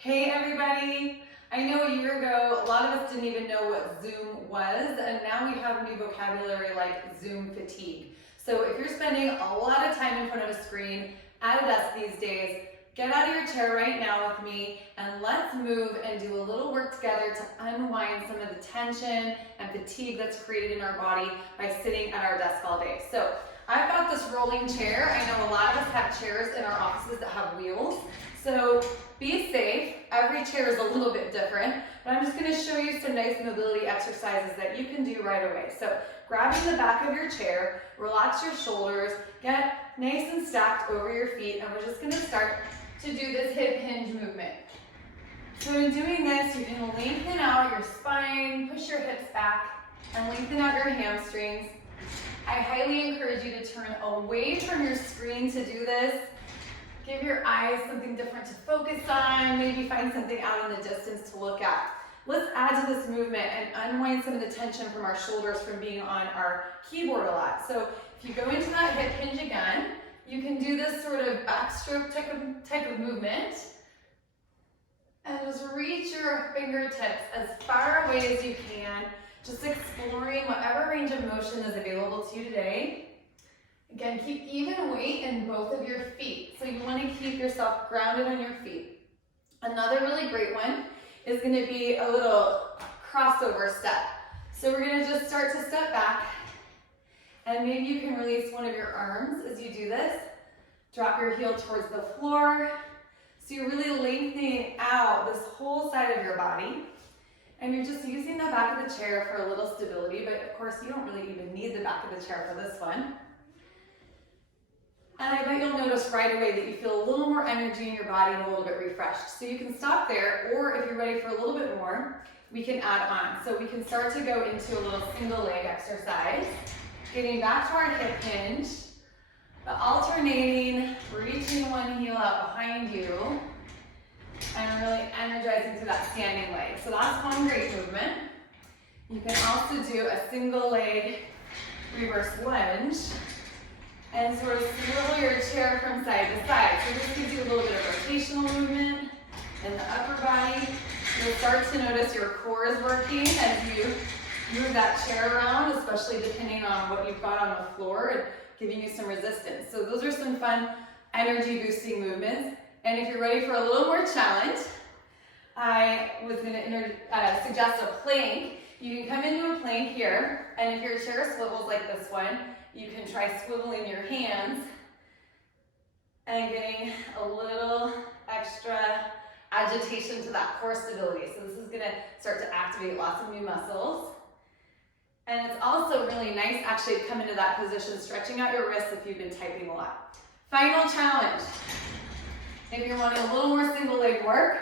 Hey everybody! I know a year ago, a lot of us didn't even know what Zoom was, and now we have new vocabulary like Zoom fatigue. So if you're spending a lot of time in front of a screen at a desk these days, get out of your chair right now with me and let's move and do a little work together to unwind some of the tension and fatigue that's created in our body by sitting at our desk all day. So I've got this rolling chair. I know a lot of us have chairs in our offices that have wheels. So be safe. Every chair is a little bit different, but I'm just going to show you some nice mobility exercises that you can do right away. So grabbing the back of your chair, relax your shoulders, get nice and stacked over your feet, and we're just going to start to do this hip hinge movement. So in doing this, you can lengthen out your spine, push your hips back, and lengthen out your hamstrings. I highly encourage you to turn away from your screen to do this. Give your eyes something different to focus on, maybe find something out in the distance to look at. Let's add to this movement and unwind some of the tension from our shoulders from being on our keyboard a lot. So if you go into that hip hinge again, you can do this sort of backstroke type of movement. And just reach your fingertips as far away as you can, just exploring whatever range of motion is available to you today. Again, keep even weight in both of your feet. So you want to keep yourself grounded on your feet. Another really great one is going to be a little crossover step. So we're going to just start to step back, and maybe you can release one of your arms as you do this. Drop your heel towards the floor. So you're really lengthening out this whole side of your body. And you're just using the back of the chair for a little stability, but of course you don't really even need the back of the chair for this one. And I bet you'll notice right away that you feel a little more energy in your body and a little bit refreshed. So you can stop there, or if you're ready for a little bit more, we can add on. So we can start to go into a little single leg exercise, getting back to our hip hinge, but alternating, reaching one heel out behind you, and really energizing to that standing leg. So that's one great movement. You can also do a single leg reverse lunge and sort of swivel your chair from side to side. So this gives you a little bit of rotational movement in the upper body. You'll start to notice your core is working as you move that chair around, especially depending on what you've got on the floor and giving you some resistance. So those are some fun energy boosting movements. And if you're ready for a little more challenge, I was going to suggest a plank. You can come into a plank here, and if your chair swivels like this one, you can try swiveling your hands and getting a little extra agitation to that core stability. So this is going to start to activate lots of new muscles. And it's also really nice actually to come into that position, stretching out your wrists if you've been typing a lot. Final challenge. If you're wanting a little more single leg work,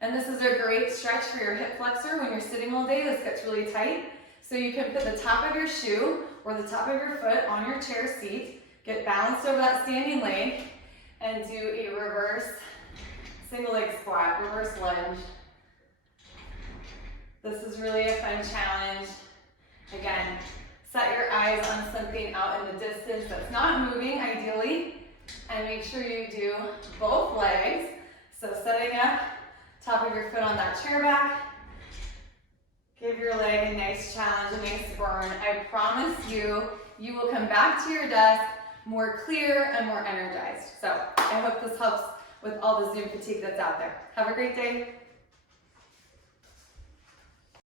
and this is a great stretch for your hip flexor when you're sitting all day, this gets really tight. So you can put the top of your shoe or the top of your foot on your chair seat, get balanced over that standing leg, and do a reverse single leg squat, reverse lunge. This is really a fun challenge. Again, set your eyes on something out in the distance that's not moving ideally, and make sure you do both legs. So setting up top of your foot on that chair back. Give your leg a nice challenge, a nice burn. I promise you, you will come back to your desk more clear and more energized. So I hope this helps with all the Zoom fatigue that's out there. Have a great day.